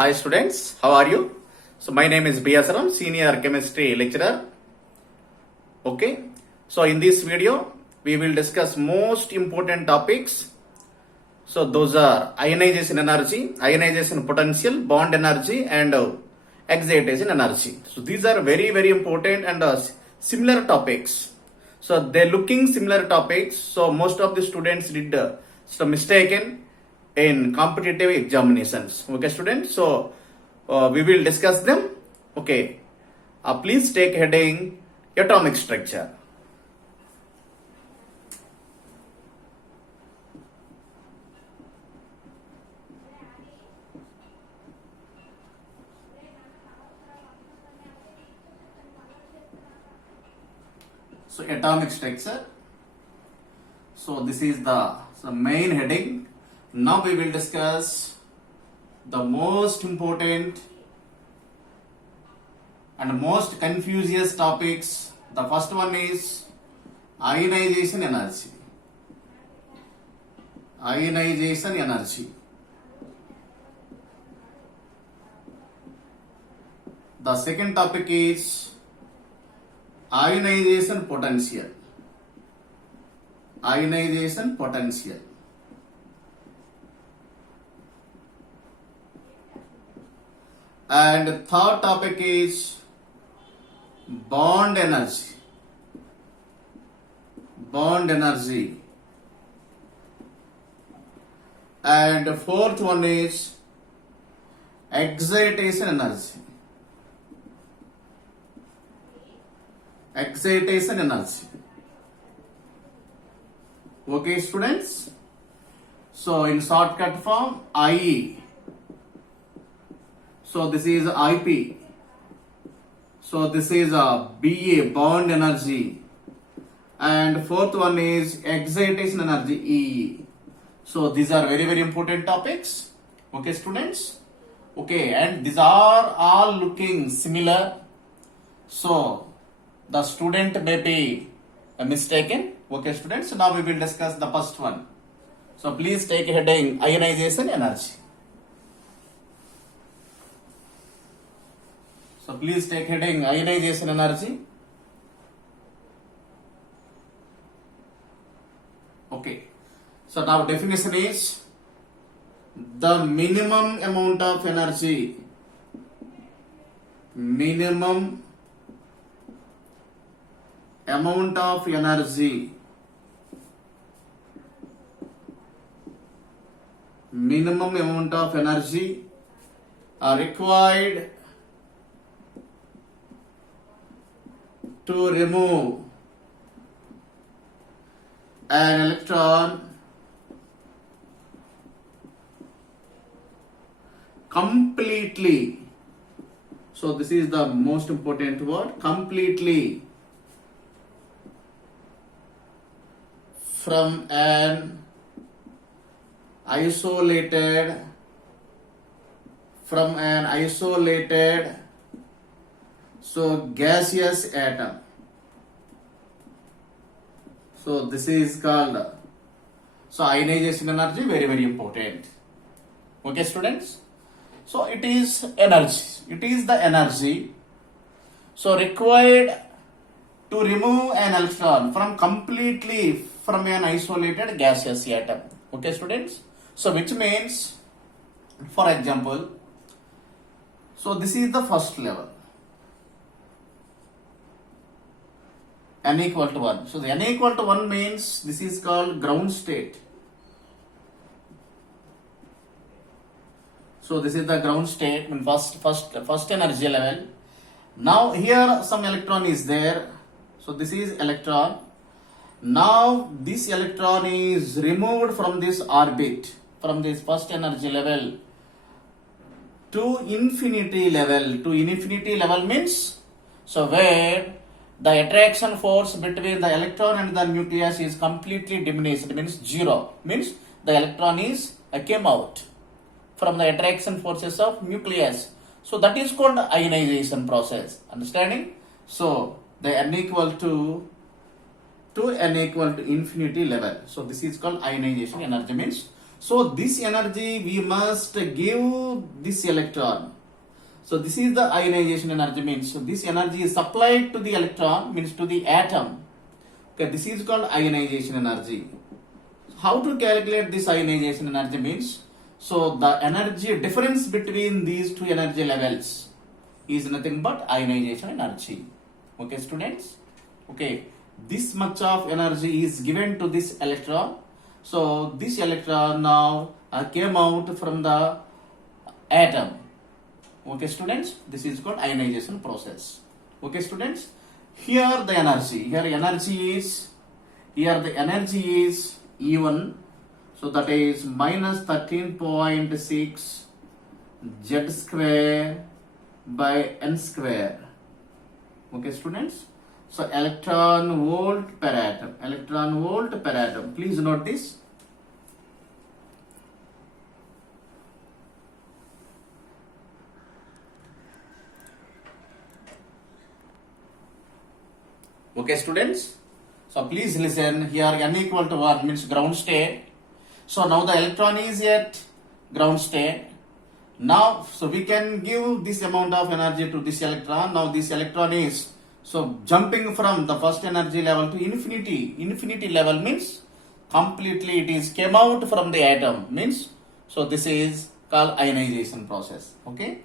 Hi students, how are you? So my name is B. Asaram, Senior Chemistry Lecturer. Okay, so in this video we will discuss most important topics. So those are ionization energy, ionization potential, bond energy and excitation energy. So these are very important and similar topics. So they're looking similar topics. So most of the students did mistaken in competitive examinations. Okay students, so we will discuss them. Okay, please take heading atomic structure. So atomic structure. So this is the main heading. Now we will discuss the most important and most confusing topics. The first one is ionization energy. Ionization energy. The second topic is ionization potential. Ionization potential. And third topic is bond energy. Bond energy. And fourth one is excitation energy. Excitation energy. Okay students, so in shortcut form IE. So this is IP. So this is a BA, bond energy. And fourth one is excitation energy, EE. So these are very important topics. Okay students. Okay, and these are all looking similar. So the student may be mistaken. Okay students, so now we will discuss the first one. So please take heading ionization energy. So please take heading ionization energy. Okay, so now definition is the minimum amount of energy. Minimum amount of energy. Minimum amount of energy are required to remove an electron completely. So this is the most important word, completely, from an isolated so gaseous atom. So this is called, so ionization energy, very important. Okay students, so it is energy, it is the energy so required to remove an electron completely from an isolated gaseous atom. Okay students, so which means, for example, so this is the first level, n equal to 1. So the n equal to 1 means this is called ground state. So this is the ground state, first energy level. Now here some electron is there. So this is electron. Now this electron is removed from this orbit, from this first energy level to infinity level. To infinity level means, so where the attraction force between the electron and the nucleus is completely diminished, means zero, means the electron is came out from the attraction forces of nucleus. So that is called ionization process. Understanding? So the n equal to n equal to infinity level. So this is called ionization energy, means So this energy we must give this electron. So this is the ionization energy, means so this energy is supplied to the electron, means to the atom. Okay, this is called ionization energy. How to calculate this ionization energy means, so the energy difference between these two energy levels is nothing but ionization energy. Okay, students. Okay, this much of energy is given to this electron. So this electron now came out from the atom. Okay, students, this is called ionization process. Okay, students, here the energy is E1, so that is minus 13.6 Z square by N square. Okay, students, so electron volt per atom. Please note this. Okay, students, so please listen. Here n equal to 1 means ground state. So now the electron is at ground state. Now, so we can give this amount of energy to this electron. Now this electron is so jumping from the first energy level to infinity. Infinity level means completely it is came out from the atom, means so this is called ionization process. Okay,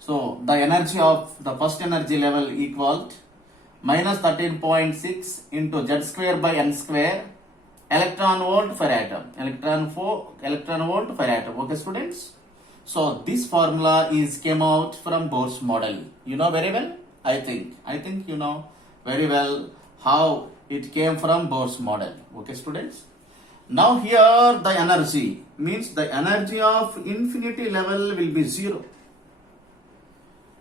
so the energy of the first energy level equal minus 13.6 into Z square by N square electron volt per atom. Electron volt per atom. Okay, students. So this formula is came out from Bohr's model. You know very well. I think you know very well how it came from Bohr's model. Okay, students. Now here the energy means the energy of infinity level will be 0.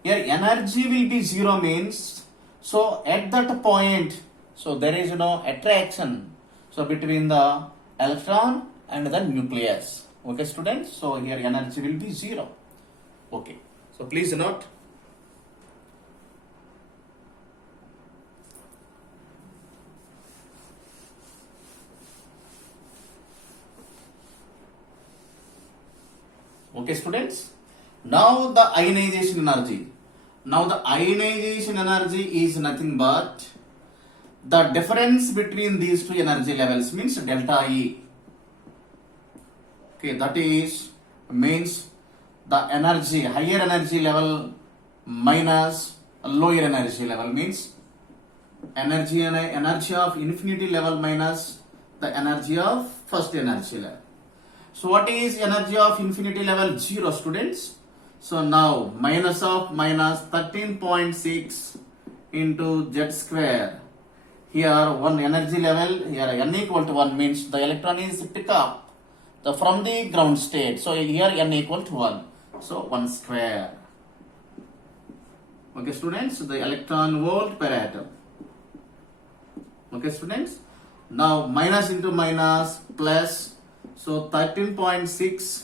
Here energy will be 0 means, so at that point, so there is no attraction, so between the electron and the nucleus. Okay, students, so here energy will be 0. Okay, so please note. Okay, students, now the ionization energy. Now the ionization energy is nothing but the difference between these two energy levels, means delta E. Okay, that is means the energy, higher energy level minus lower energy level, means energy of infinity level minus the energy of first energy level. So what is energy of infinity level? 0, students. So now minus 13.6 into Z square. Here one energy level, here n equal to 1 means the electron is pick up from the ground state. So here n equal to 1. So 1 square. Okay, students, the electron volt per atom. Okay, students. Now minus into minus plus. So 13.6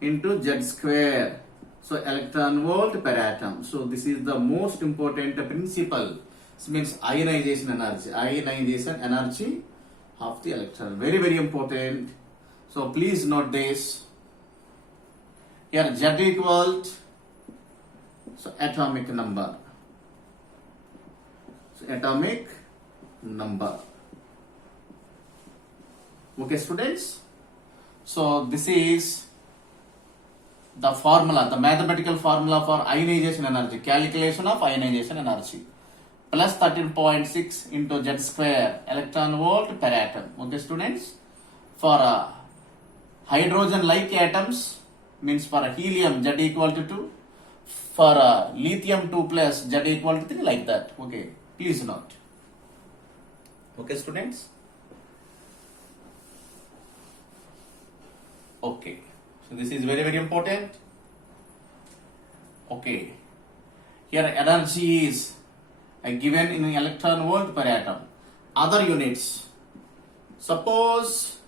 into Z square. So electron volt per atom. So this is the most important principle. This means ionization energy. Ionization energy of the electron. Very, very important. So please note this. Here Z equal so atomic number. So atomic number. Okay, students. So this is the formula, the mathematical formula for ionization energy, calculation of ionization energy. Plus 13.6 into Z square electron volt per atom. Okay, students. For hydrogen like atoms, means for helium Z equal to 2. For lithium 2 plus Z equal to 3, like that. Okay, please note. Okay, students. Okay, so this is very, very important. Okay, here energy is given in electron volt per atom. Other units, suppose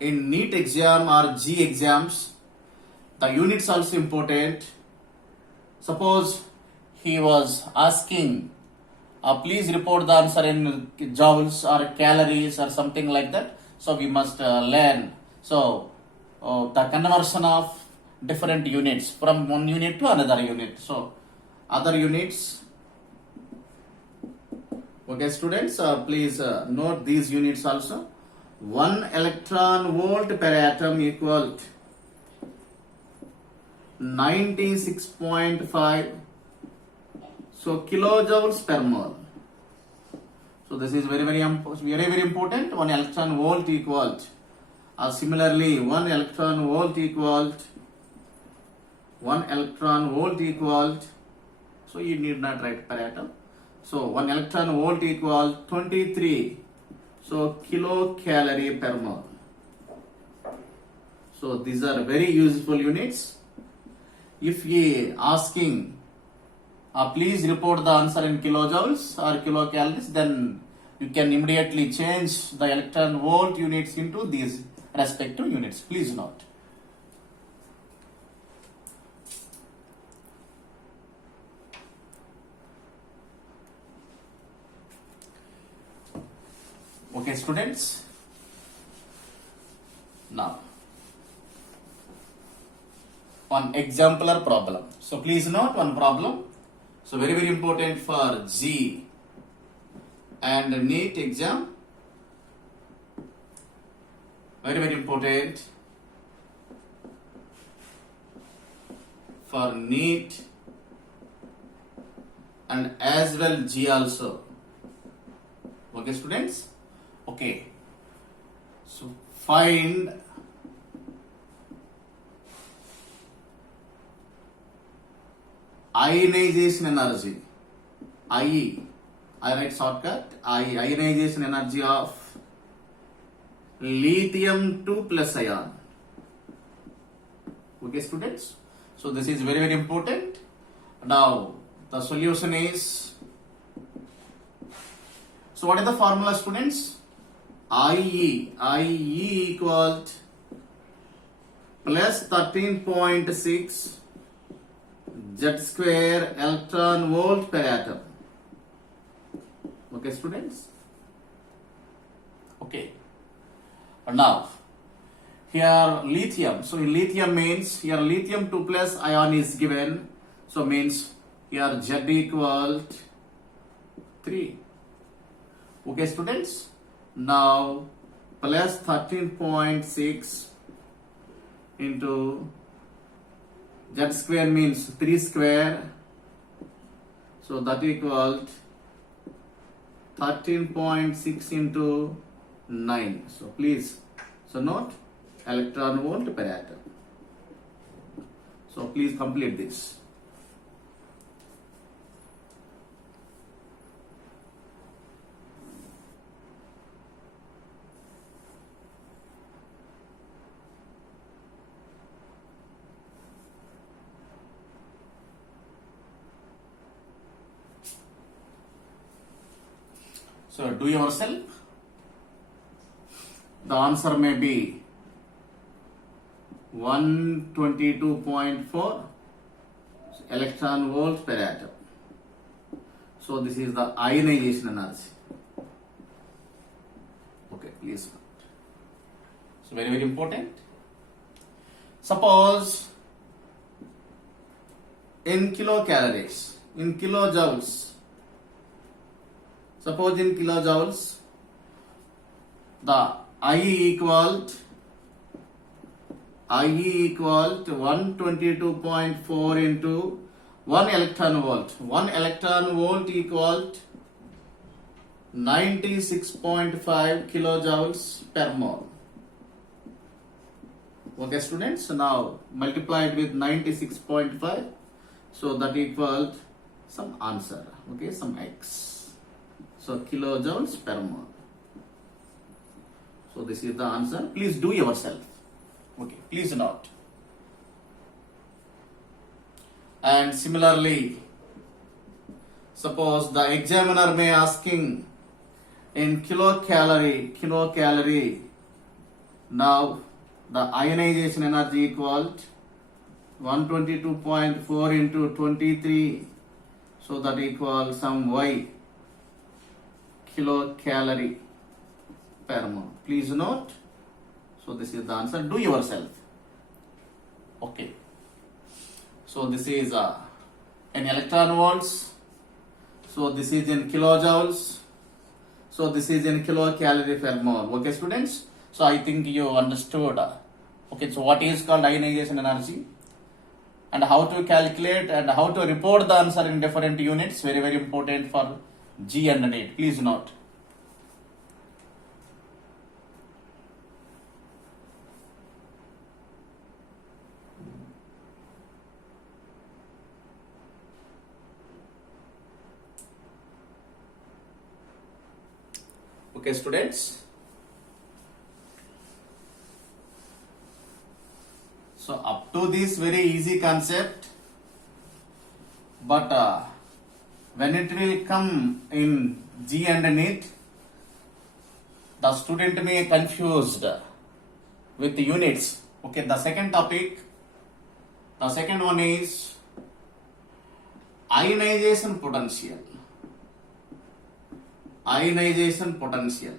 in NEET exam or G exams, the units also important. Suppose he was asking, please report the answer in joules or calories or something like that. So we must learn. So the conversion of different units from one unit to another unit. So other units. Okay, students, please note these units also. 1 electron volt per atom equal 96.5 so kilojoules per mole. So this is very important. 1 electron volt equal, similarly 1 electron volt equal, so you need not write per atom. So 1 electron volt equal 23 so kilocalorie per mole. So these are very useful units. If ye asking please report the answer in kilojoules or kilocalories, then you can immediately change the electron volt units into these respective units. Please note. Okay, students. Now, one exemplar problem. So please note one problem. So very important for G and NEET exam. Very important for NEET and as well G also. Okay, students. Okay. So find ionization energy. I write shortcut. Ionization energy of lithium 2 plus ion. Okay, students. So this is very important. Now the solution is. So what is the formula, students? IE equal plus 13.6 Z square electron volt per atom. Okay, students. Okay. Now here lithium. So lithium means here lithium 2 plus ion is given. So means here Z equal 3. Okay, students. Now plus 13.6 into Z square means 3 square. So that equals 13.6 into 9. So please, so note electron volt per atom. So please complete this. So do yourself. The answer may be 122.4 electron volts per atom. So this is the ionization energy. Okay, please. So very important. Suppose in kilocalories, in kilojoules. Suppose in kilojoules, the IE equal to 122.4 into 1 electron volt. 1 electron volt equal 96.5 kilojoules per mole. Okay, students. So now multiplied with 96.5. So that equals some answer. Okay, some X. So kilojoules per mole. So this is the answer. Please do yourself. Okay, please note. And similarly, suppose the examiner may asking in kilocalorie. Now the ionization energy equal 122.4 into 23. So that equals some Y kilocalorie. per mole. Please note. So this is the answer. Do yourself. Okay. So this is in electron volts. So this is in kilojoules. So this is in kilocalorie per mole. Okay, students. So I think you understood. Okay, so what is called ionization energy, and how to calculate and how to report the answer in different units. Very, very important for G and NEET. Please note. Okay, students. So up to this very easy concept, but when it will come in G and NEET, the student may confused with the units. Okay, the second topic, the second one is ionization potential. Ionization potential.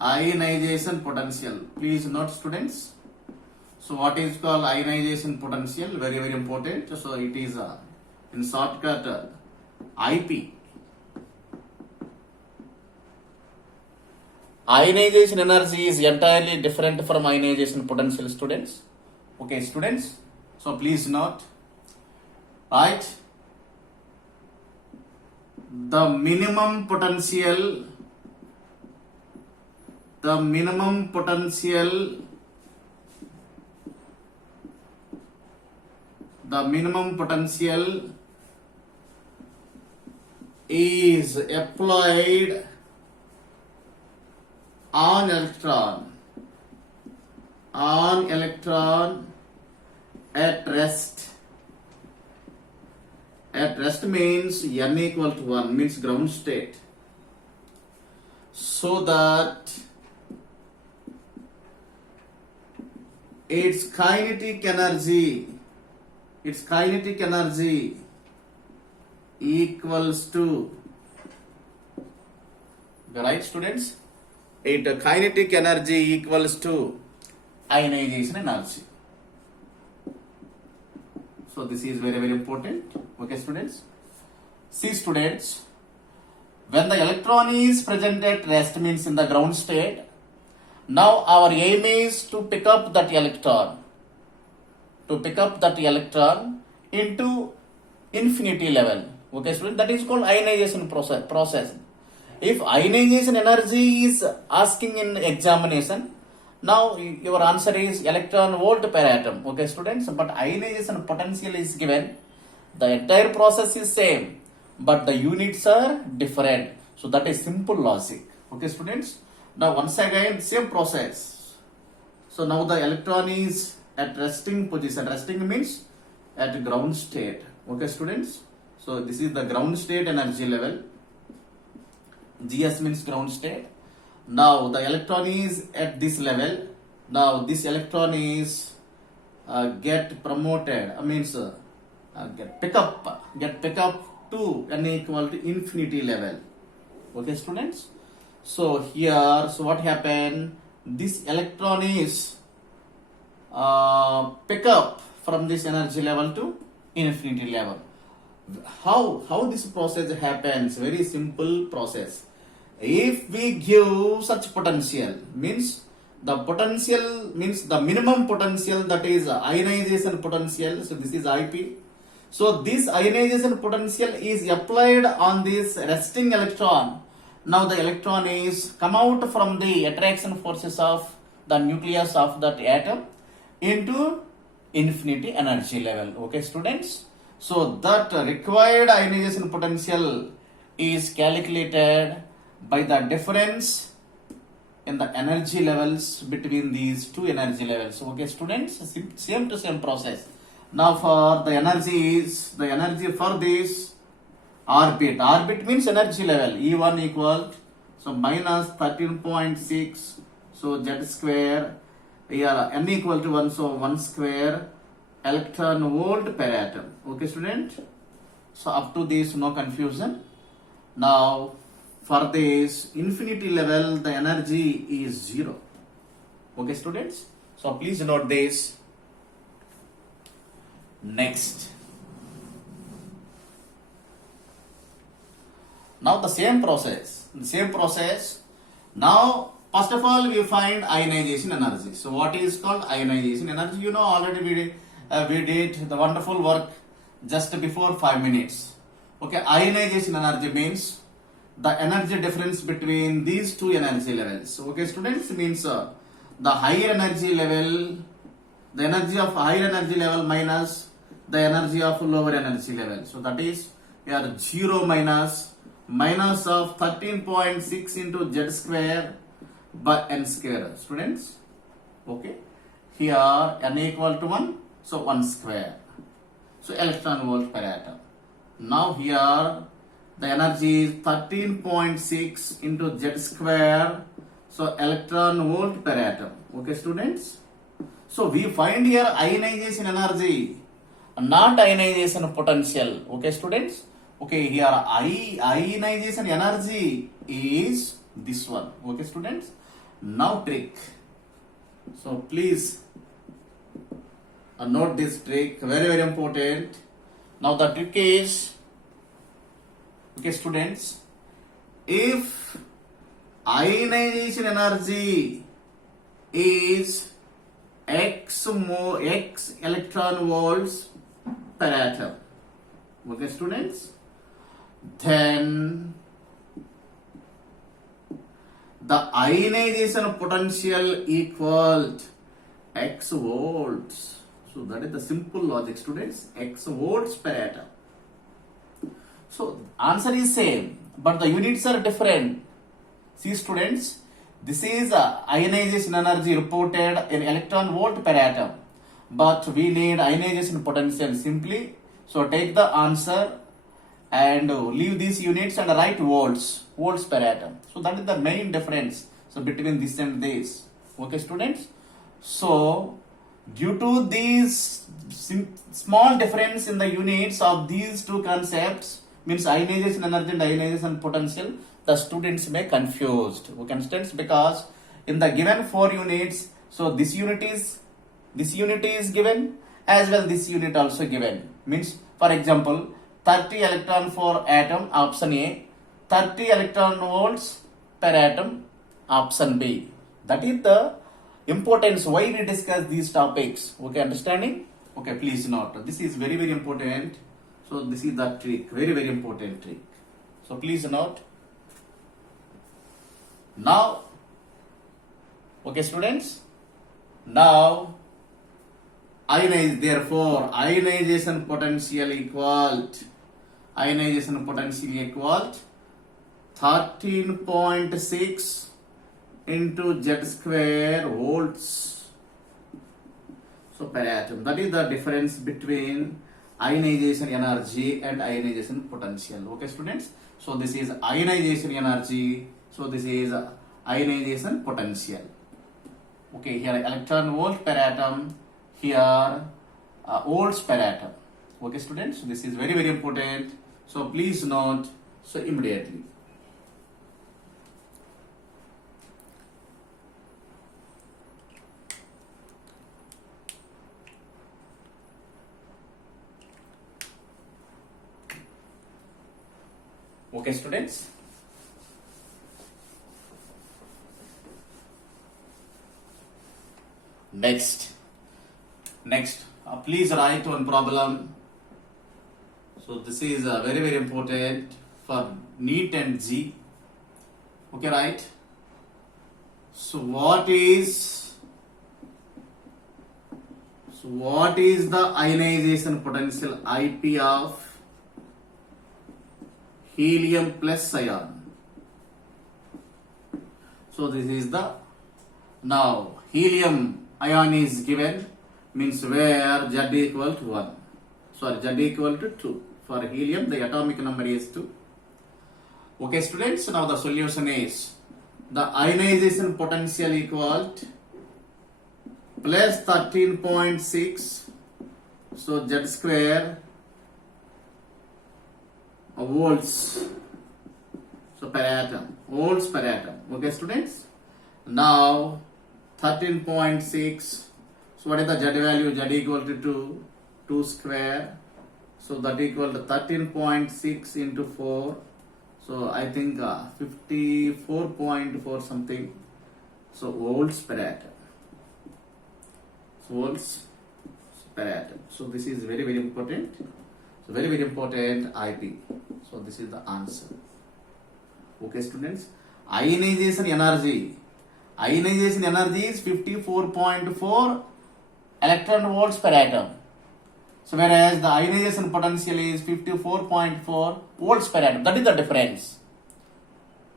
Ionization potential. Please note, students. So what is called ionization potential? Very, very important. So it is in shortcut IP. Ionization energy is entirely different from ionization potential, students. Okay, students. So please note. Right. The minimum potential is applied on electron at rest. At rest means n equal to 1, means ground state. So that its kinetic energy equals to, right, students? Its kinetic energy equals to ionization energy. So this is very, very important. Okay, students. See, students, when the electron is present at rest, means in the ground state, now our aim is to pick up that electron into infinity level. Okay, students, that is called ionization process. If ionization energy is asking in examination, now your answer is electron volt per atom. Okay, students, but ionization potential is given. The entire process is same, but the units are different. So that is simple logic. Okay, students. Now once again, same process. So now the electron is at resting position. Resting means at ground state. Okay, students. So this is the ground state energy level. GS means ground state. Now the electron is at this level. Now this electron is get promoted. Means get pick up to n equal to infinity level. Okay, students. So here, so what happened? This electron is pick up from this energy level to infinity level. How this process happens? Very simple process. If we give such potential, means the minimum potential, that is ionization potential. So this is IP. So this ionization potential is applied on this resting electron. Now the electron is come out from the attraction forces of the nucleus of that atom into infinity energy level. Okay, students. So that required ionization potential is calculated by the difference in the energy levels between these two energy levels. Okay, students, same to same process. Now for the energy for this orbit. Orbit means energy level. E1 equal, so minus 13.6. So Z square. Here n equal to 1. So 1 square electron volt per atom. Okay, student. So up to this, no confusion. Now for this infinity level, the energy is 0. Okay, students? So please note this. Next. Now the same process. Now, first of all, we find ionization energy. So what is called ionization energy? You know already we did the wonderful work just before 5 minutes. Okay, ionization energy means the energy difference between these two energy levels. Okay, students, means the higher energy level, the energy of higher energy level minus the energy of lower energy level. So that is your 0 minus of 13.6 into z square by n square. Students, okay, here n equal to 1, so 1 square. So electron volt per atom. Now here the energy is 13.6 into z square, so electron volt per atom. Okay, students? So we find here ionization energy, not ionization potential. Okay, students? Okay, here ionization energy is this one. Okay, students? Now trick. So please note this trick, very important. Now the trick is, okay, students, if ionization energy is x electron volts per atom, okay, students, then the ionization potential equal x volts. So that is the simple logic, students, x volts per atom. So answer is same, but the units are different. See, students, this is ionization energy reported in electron volt per atom, but we need ionization potential simply. So take the answer and leave these units and write volts per atom. So that is the main difference, so between this and this. Okay, students? So due to these small difference in the units of these two concepts, means ionization energy and ionization potential, the students may confused. Okay, students, because in the given 4 units, so this unit is given, as well this unit also given. Means, for example, 30 electron for atom, option A, 30 electron volts per atom, option B. That is the importance why we discuss these topics. Okay, understanding? Okay, please note. This is very important. So this is the trick, very important trick. So please note. Now, okay, students, now therefore ionization potential equal 13.6 into z square volts, so per atom. That is the difference between ionization energy and ionization potential. Okay, students? So this is ionization energy, so this is ionization potential. Okay, here electron volt per atom, here volts per atom. Okay, students? So this is very important. So please note, so immediately. Okay, students? Next, please write one problem. So this is very important for NEET and G. Okay, right? So what is the ionization potential IP of helium plus ion? So this is the, now helium ion is given, means where Z equal to 1. Sorry, Z equal to 2. For helium, the atomic number is 2. Okay, students, now the solution is the ionization potential equal plus 13.6, so Z square volts So per atom, volts per atom. Okay, students. Now 13.6. So what is the Z value? Z equal to 2 square. So that equal to 13.6 into 4. So I think 54.4 something. So volts per atom. So volts per atom. So this is very very important. So very very important IP. So this is the answer. Okay, students. Ionization energy. Ionization energy is 54.4 electron volts per atom. So whereas the ionization potential is 54.4 volts per atom. That is the difference.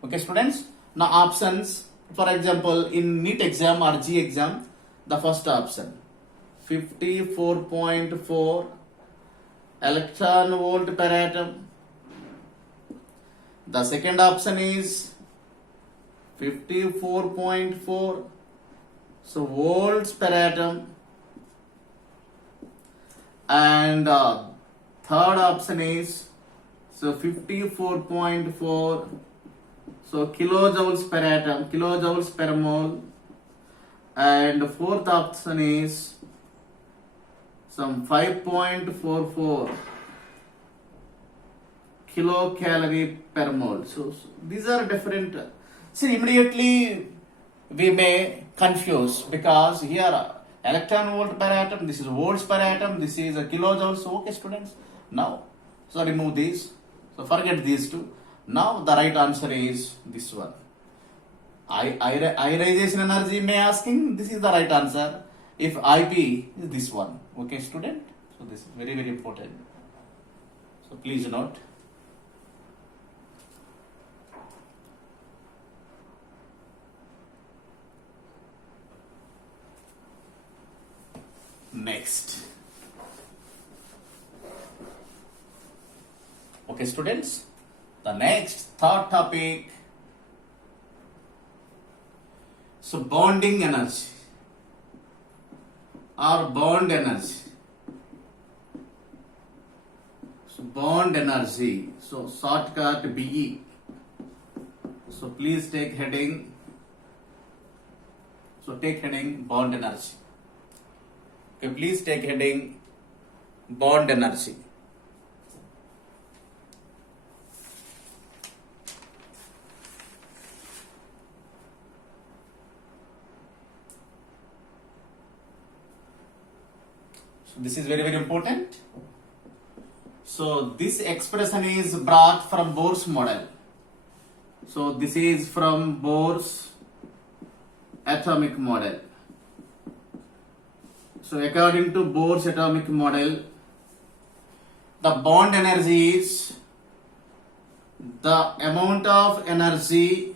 Okay, students. Now options. For example, in NEET exam or G exam, the first option 54.4 electron volt per atom. The second option is 54.4 so volts per atom, and third option is so 54.4 so kilojoules per atom, kilojoules per mole, and fourth option is some 5.44 kilocalorie per mole. So these are different. See, immediately we may confuse because here electron volt per atom, this is volts per atom, this is a kilojoules. So okay, students. Now, so remove these. So forget these two. Now the right answer is this one. Ionization energy may asking. This is the right answer. If IP is this one. Okay, student. So this is very very important. So please note. Next. Okay, students. The next third topic. So bonding energy or bond energy. So bond energy. So shortcut BE. So please take heading. So take heading bond energy. Okay, please take heading bond energy. So this is very very important. So this expression is brought from Bohr's model. So this is from Bohr's atomic model. So according to Bohr's atomic model, the bond energy is the amount of energy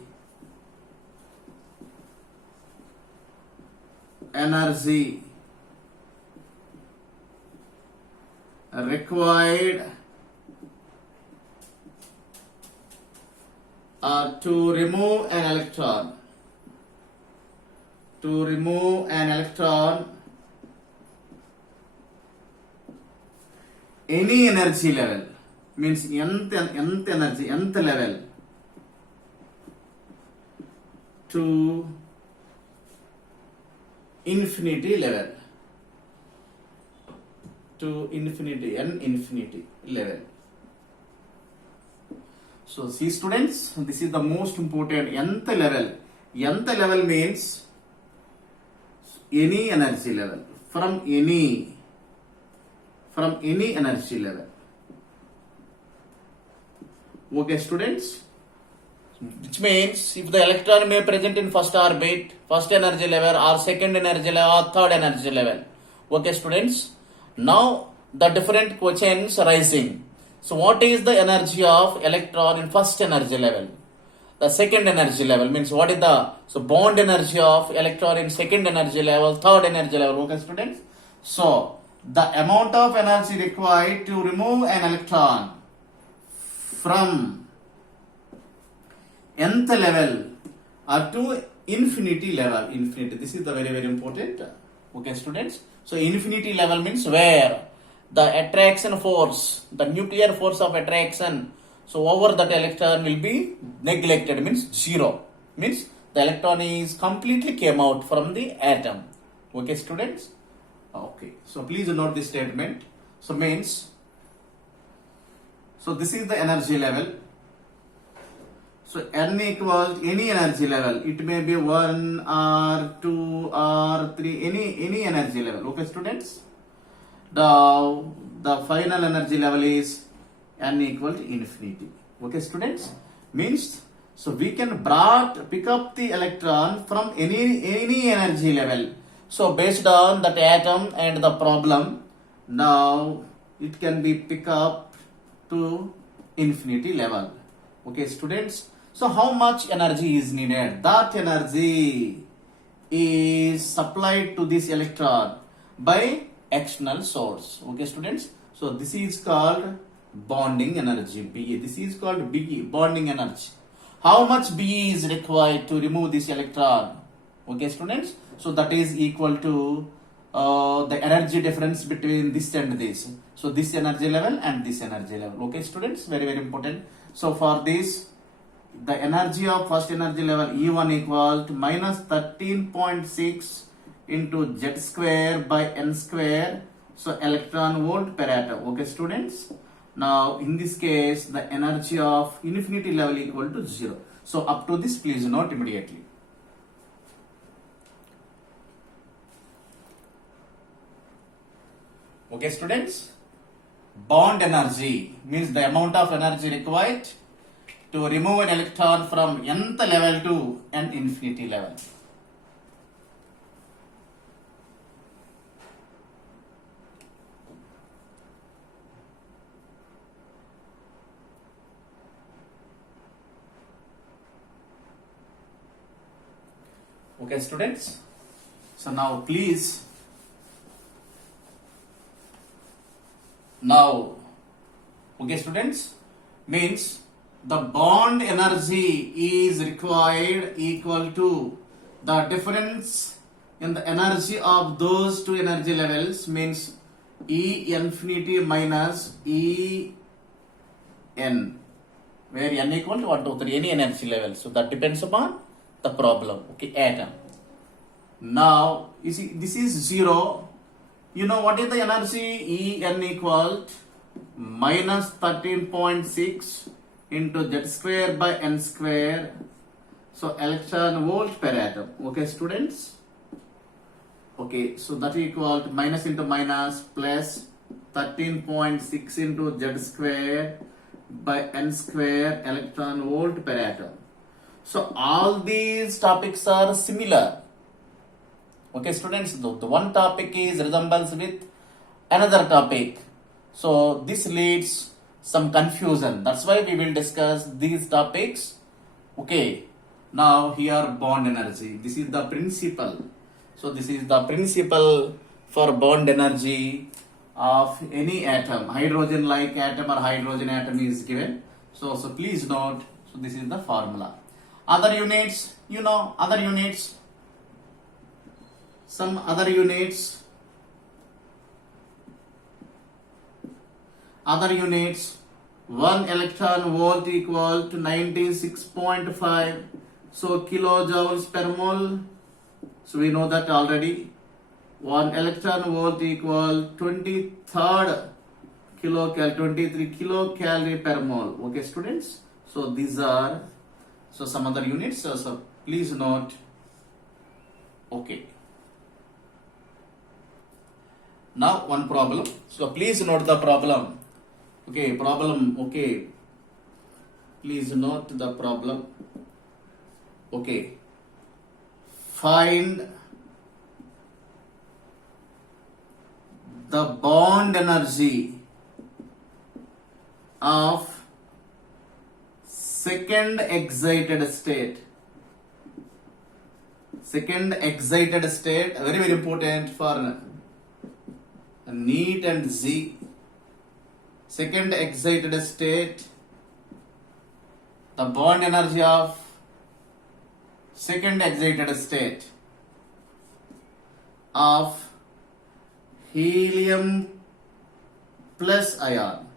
required to remove an electron. To remove an electron, any energy level means nth energy, nth level to infinity level. To infinity, n infinity level. So see students, this is the most important nth level. Nth level means any energy level from any energy level. Okay, students, which means if the electron may present in first orbit, first energy level, or second energy level, or third energy level. Okay, students. Now the different questions arising. So what is the energy of electron in first energy level? The second energy level means what is the bond energy of electron in second energy level, third energy level. Okay, students. So the amount of energy required to remove an electron from nth level or to infinity level. Infinity. This is the very very important. Okay, students. So infinity level means where the attraction force, the nuclear force of attraction So over that electron will be neglected, means zero. Means the electron is completely came out from the atom. Okay, students? Okay. So please note this statement. So means, so this is the energy level. So N equals any energy level. It may be 1 or 2 or 3, any energy level. Okay, students? The final energy level is N equal to infinity. Okay, students? Means, so we can pick up the electron from any energy level. So based on that atom and the problem, now it can be pick up to infinity level. Okay, students? So how much energy is needed? That energy is supplied to this electron by external source. Okay, students? So this is called bonding energy, Be. This is called Be, bonding energy. How much Be is required to remove this electron? Okay, students? So that is equal to the energy difference between this and this. So this energy level and this energy level. Okay, students? Very, very important. So for this, the energy of first energy level E1 equal to minus 13.6 into Z square by N square. So electron volt per atom. Okay, students? Now in this case, the energy of infinity level equal to 0. So up to this, please note immediately. Okay, students? Bond energy means the amount of energy required to remove an electron from nth level to an infinity level. Okay, students? So now please, okay, students, means the bond energy is required equal to the difference in the energy of those two energy levels, means E infinity minus E n, where n equal to 1, 2, 3, any energy level. So that depends upon the problem. Okay, atom. Now you see this is 0. You know what is the energy? E n equal to minus 13.6 into Z square by N square. So electron volt per atom. Okay, students? Okay, so that equal to minus into minus plus 13.6 into Z square by N square electron volt per atom. So all these topics are similar. Okay, students, the one topic is resembles with another topic. So this leads some confusion. That's why we will discuss these topics. Okay, now here bond energy. This is the principle. So this is the principle for bond energy of any atom. Hydrogen like atom or hydrogen atom is given. So please note, so this is the formula. Other units, other units. Some other units. Other units, 1 electron volt equal to 96.5. So kilojoules per mole. So we know that already. 1 electron volt equal 23rd kilocalorie, 23 kilocalorie per mole. Okay, students. So these are some other units. So please note. Okay. Now one problem. So please note the problem. Okay, problem. Okay. Please note the problem. Okay. Find the bond energy of second excited state. Second excited state, very, very important for NEET and Z. Second excited state, the bond energy of second excited state of helium plus ion.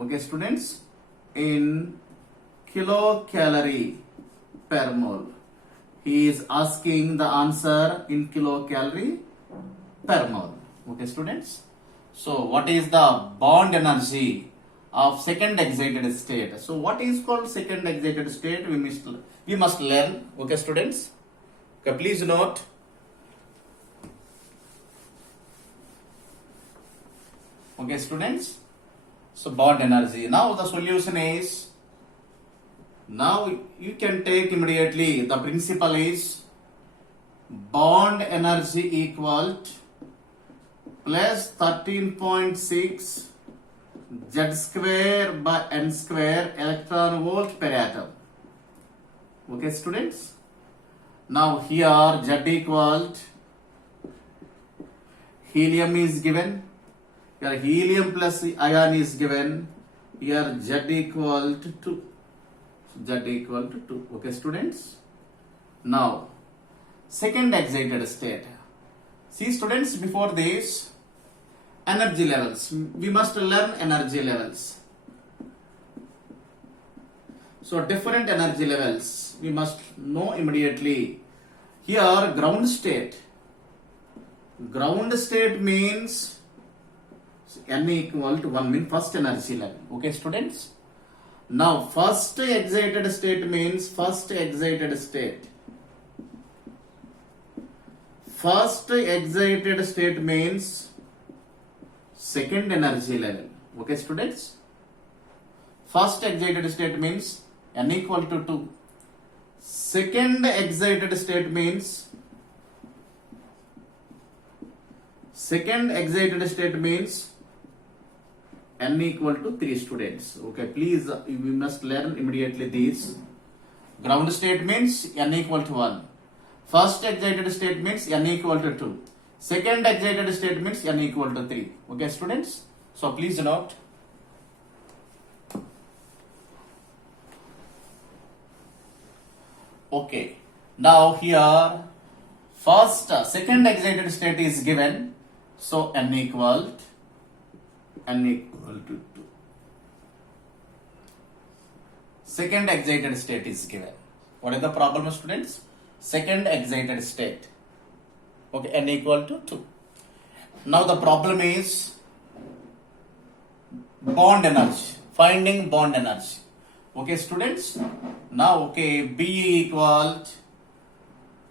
Okay, students, in kilocalorie per mole. He is asking the answer in kilocalorie per mole. Okay, students. So, what is the bond energy of second excited state? So, what is called second excited state? We must learn. Okay, students. Okay, please note. Okay, students. So, bond energy. Now, the solution is. Now you can take immediately. The principle is bond energy equal plus 13.6 Z square by N square electron volt per atom. Okay, students. Now here Z equal helium is given. Here helium plus ion is given. Here Z equal to 2. Z equal to 2. Okay, students. Now, second excited state. See, students, before this, energy levels. We must learn energy levels. So, different energy levels. We must know immediately. Here, ground state. Ground state means N equal to 1 means first energy level. Okay, students. Now, first excited state means first excited state. First excited state means second energy level. Okay, students? First excited state means N equal to 2. Second excited state means N equal to 3, students. Okay, please, we must learn immediately this. Ground state means N equal to 1. First excited state means N equal to 2. Second excited state means N equal to 3. Okay, students? So, please note. Okay, now here, second excited state is given. So, N equal to 2. Second excited state is given. What is the problem, students? Second excited state. Okay, N equal to 2. Now the problem is bond energy. Finding bond energy. Okay, students. Now, okay, B equal.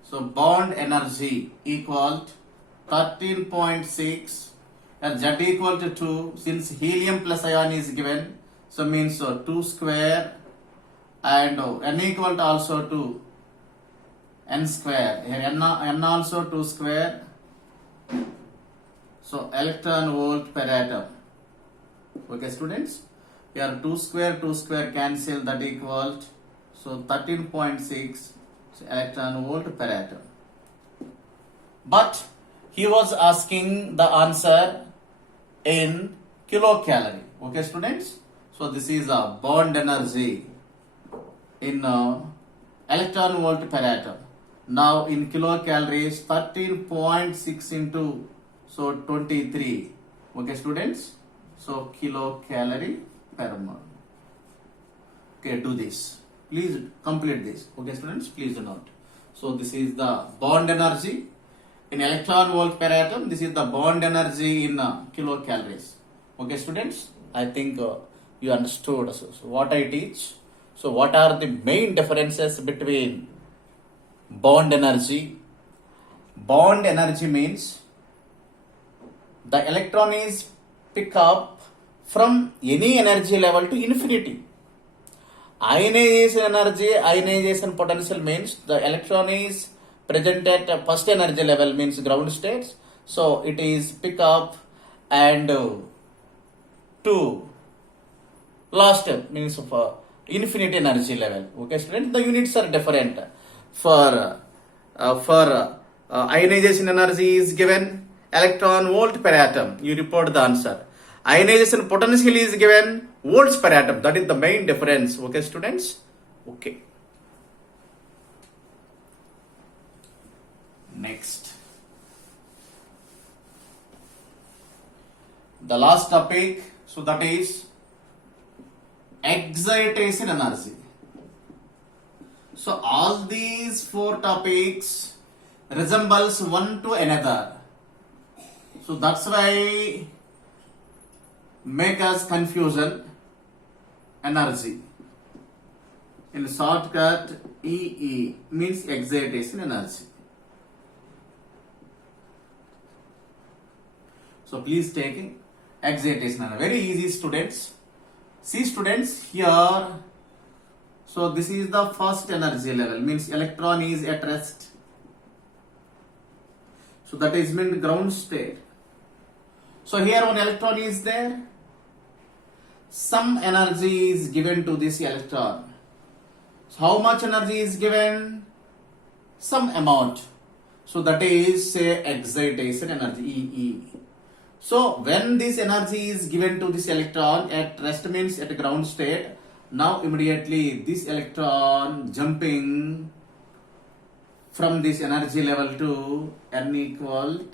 So bond energy equal 13.6. And Z equal to 2, since helium plus ion is given, so means 2 square and N equal to also 2 N square. Here N also 2 square. So electron volt per atom. Okay, students. Here 2 square cancel, that equal. So 13.6 electron volt per atom. But he was asking the answer in kilocalorie. Okay, students. So this is a bond energy in electron volt per atom. Now in kilocalories, 13.6 into 23. Okay, students. So kilocalorie per mole. Okay, do this. Please complete this. Okay, students. Please note. So this is the bond energy in electron volt per atom. This is the bond energy in kilocalories. Okay, students, I think you understood what I teach. So what are the main differences between bond energy? Bond energy means the electron is pick up from any energy level to infinity. Ionization potential means the electron is present at first energy level, means ground states. So it is pick up and to last means of infinity energy level. Okay, students, the units are different. For ionization energy is given electron volt per atom. You report the answer. Ionization potential is given volts per atom. That is the main difference. Okay, students. Okay. Next, the last topic, so that is excitation energy. So all these four topics resembles one to another. So that's why make us confusion energy. In shortcut, EE means excitation energy. So please take excitation energy. Very easy, students. See, students, here. So this is the first energy level, means electron is at rest. So that is meant ground state. So here one electron is there. Some energy is given to this electron. So how much energy is given? Some amount. So that is, say, excitation energy, EE. So when this energy is given to this electron at rest, means at ground state, now immediately this electron jumping from this energy level to n equal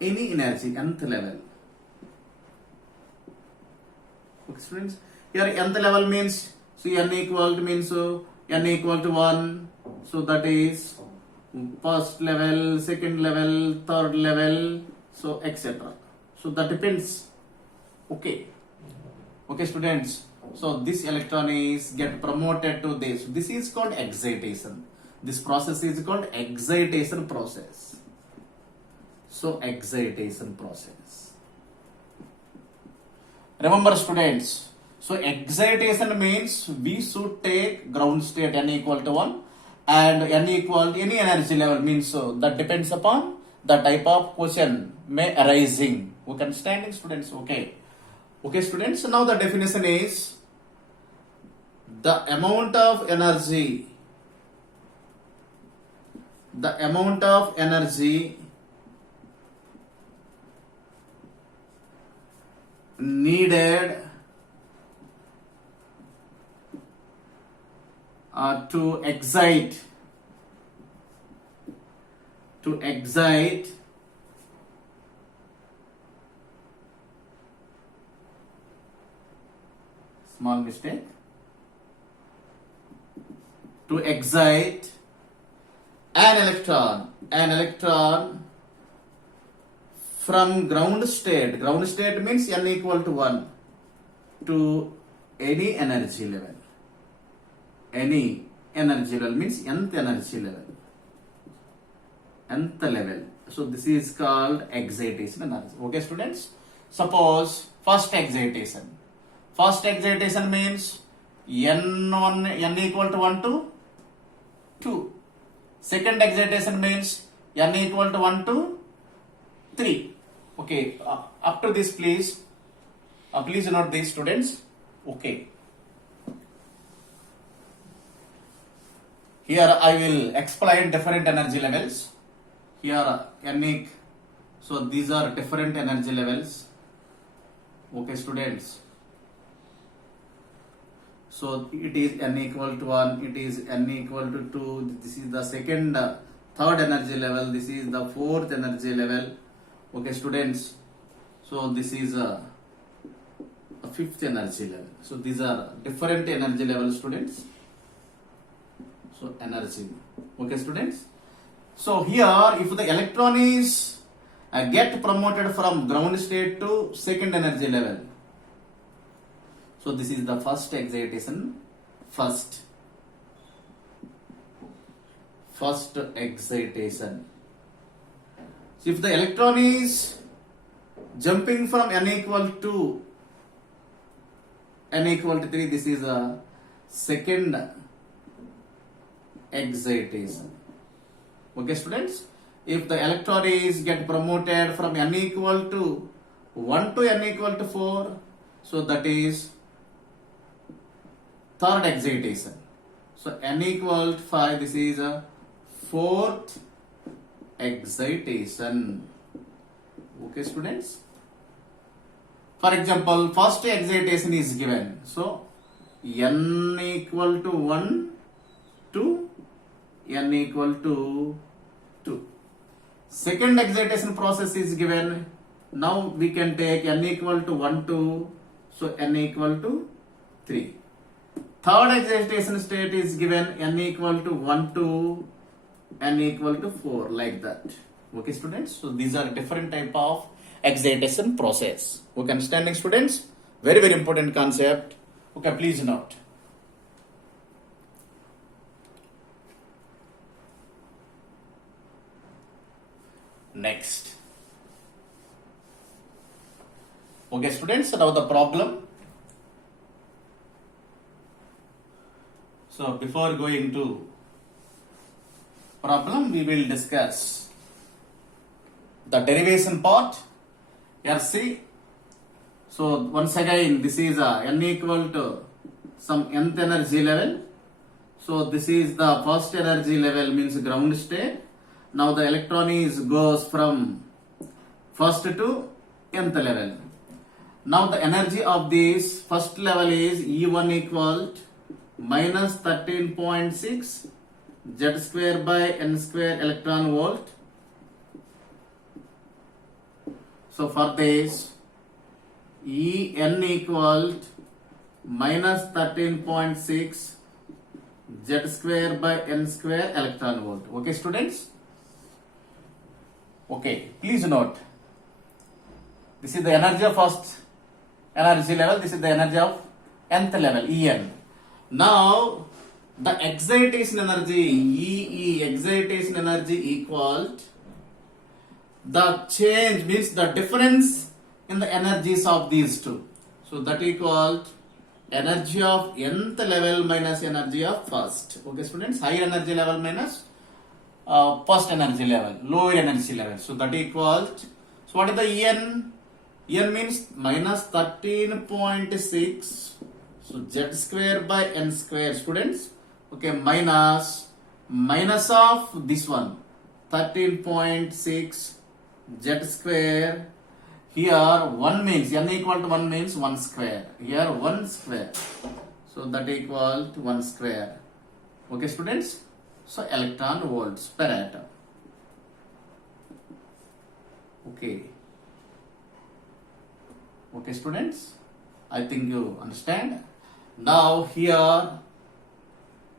any energy, nth level. Okay, students, here nth level means, so n equal to means n equal to 1, so that is first level, second level, third level, so etc. So that depends. Okay students, so this electron is get promoted to this. This is called excitation. This process is called excitation process. So excitation process. Remember, students, so excitation means we should take ground state n equal to 1 and n equal to any energy level, means so that depends upon the type of question may arising. Okay, understanding, students? Okay students, so now the definition is the amount of energy needed to excite small mistake, to excite an electron from ground state means n equal to 1 to any energy level means nth energy level. So this is called excitation energy. Okay students, suppose first excitation means n equal to 1 to 2. Second excitation means n equal to 1 to 3. Okay, up to this please note these, students. Okay, here I will explain different energy levels. Here so these are different energy levels. Okay students, so it is n equal to 1, it is n equal to 2, this is the third energy level, this is the fourth energy level. Okay students, so this is a fifth energy level. So these are different energy levels, students. So energy. Okay students, so here if the electron is get promoted from ground state to second energy level, so this is the first excitation, first excitation. So if the electron is jumping from n equal to 3, this is a second excitation. Okay students, if the electron is get promoted from n equal to 1 to n equal to 4, so that is third excitation. So n equal to 5, this is a fourth excitation. Okay students, for example, first excitation is given, so n equal to 1 to n equal to 2. Second excitation process is given, now we can take n equal to 1 to, so n equal to 3. Third excitation state is given n equal to 1 to n equal to 4, like that. Okay, students. So these are different type of excitation process. Okay, understanding, students? Very, very important concept. Okay, please note. Next. Okay, students, now the problem. So before going to problem, we will discuss the derivation part. Here see. So once again, this is a n equal to some nth energy level. So this is the first energy level, means ground state. Now the electron goes from first to nth level. Now the energy of this first level is E1 equal to minus 13.6 Z square by N square electron volt. So for this, En equal to minus 13.6 Z square by N square electron volt. Okay, students? Okay, please note. This is the energy of first energy level. This is the energy of nth level, En. Now, the excitation energy, EE, excitation energy equal to the change, means the difference in the energies of these two. So that equal to energy of nth level minus energy of first. Okay, students, higher energy level minus first energy level, lower energy level. So that equals, so what is the En? En means minus 13.6. So Z square by N square, students. Okay, minus of this one, 13.6 Z square. Here 1 means, N equal to 1 means 1 square. Here 1 square. So that equal to 1 square. Okay, students. So electron volts per atom. Okay. Okay, students. I think you understand. Now here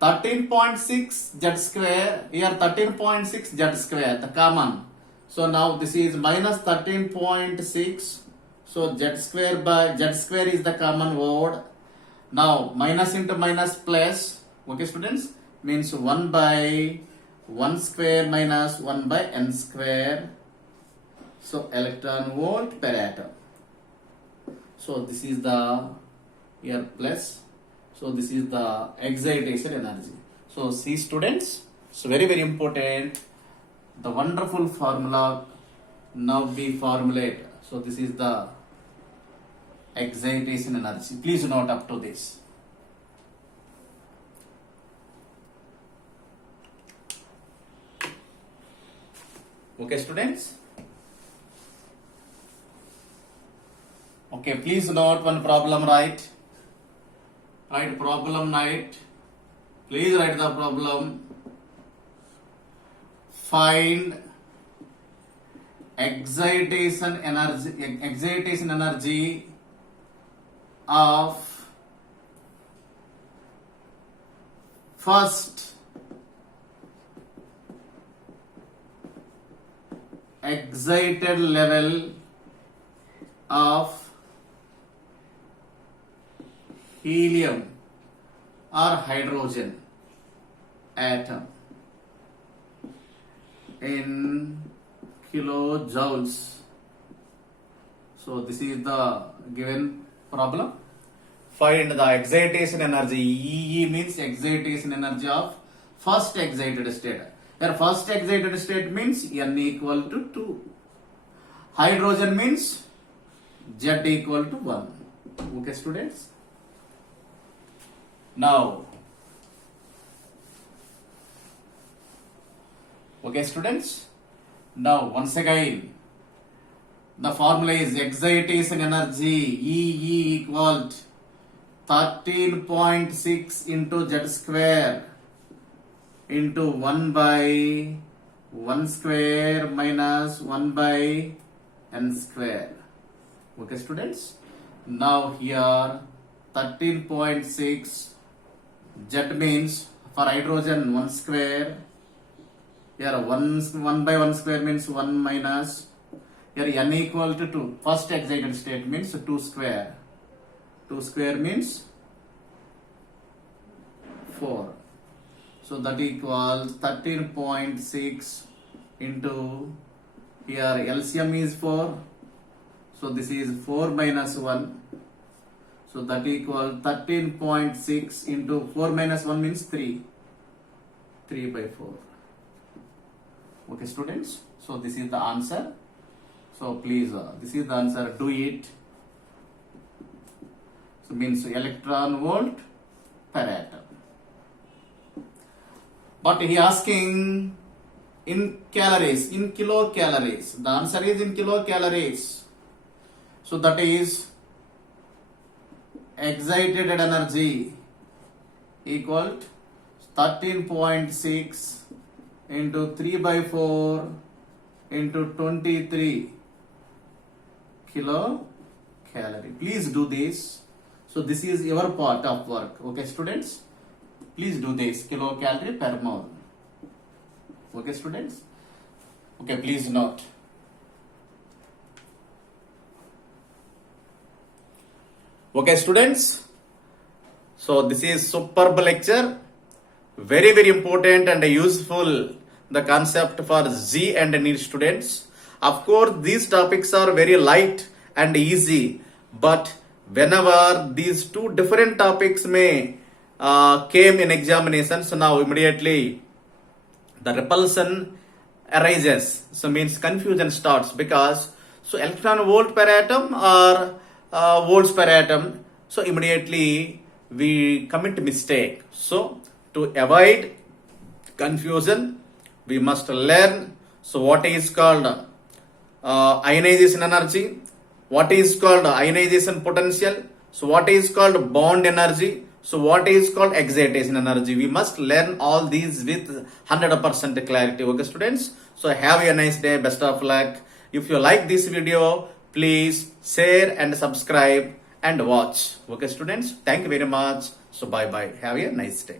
13.6 Z square. Here 13.6 Z square. The common. So now this is minus 13.6. So Z square is the common word. Now minus into minus plus. Okay, students. Means 1 by 1 square minus 1 by n square. So electron volt per atom. So this is the here plus. So this is the excitation energy. So see, students, it's very, very important. The wonderful formula now be formulated. So this is the excitation energy. Please note up to this. Okay, students. Okay, please note one problem, write problem, please write the problem. Find excitation energy of first excited level of helium or hydrogen atom in kilojoules. So this is the given problem. Find the excitation energy. EE means excitation energy of first excited state. Here first excited state means N equal to 2. Hydrogen means Z equal to 1. Okay, students. Now, okay, students. Now, once again, the formula is excitation energy EE equal to 13.6 into Z square into 1 by 1 square minus 1 by N square. Okay, students. Now here 13.6. Z means for hydrogen 1 square. Here 1 by 1 square means 1 minus. Here n equal to 2. First excited state means 2 square. 2 square means 4. So that equals 13.6 into, here LCM is 4. So this is 4 minus 1. So that equals 13.6 into 4 minus 1 means 3. 3 by 4. Okay, students. So this is the answer. So please, this is the answer. Do it. So means electron volt per atom. But he asking in calories, in kilocalories. The answer is in kilocalories. So that is excited energy equal 13.6 into 3 by 4 into 23 kilocalorie. Please do this. So this is your part of work. Okay, students? Please do this. Kilocalorie per mole. Okay, students? Okay, please note. Okay, students? So this is superb lecture. Very, very important and useful. The concept for Z and NEET students. Of course, these topics are very light and easy. But whenever these two different topics may came in examinations, so now immediately the repulsion arises. So means confusion starts, because so electron volt per atom or volts per atom. So immediately we commit mistake. So to avoid confusion, we must learn so what is called ionization energy, what is called ionization potential, so what is called bond energy, so what is called excitation energy. We must learn all these with 100% clarity. Okay, students? So have a nice day. Best of luck. If you like this video, please share and subscribe and watch. Okay, students? Thank you very much. So bye bye. Have a nice day.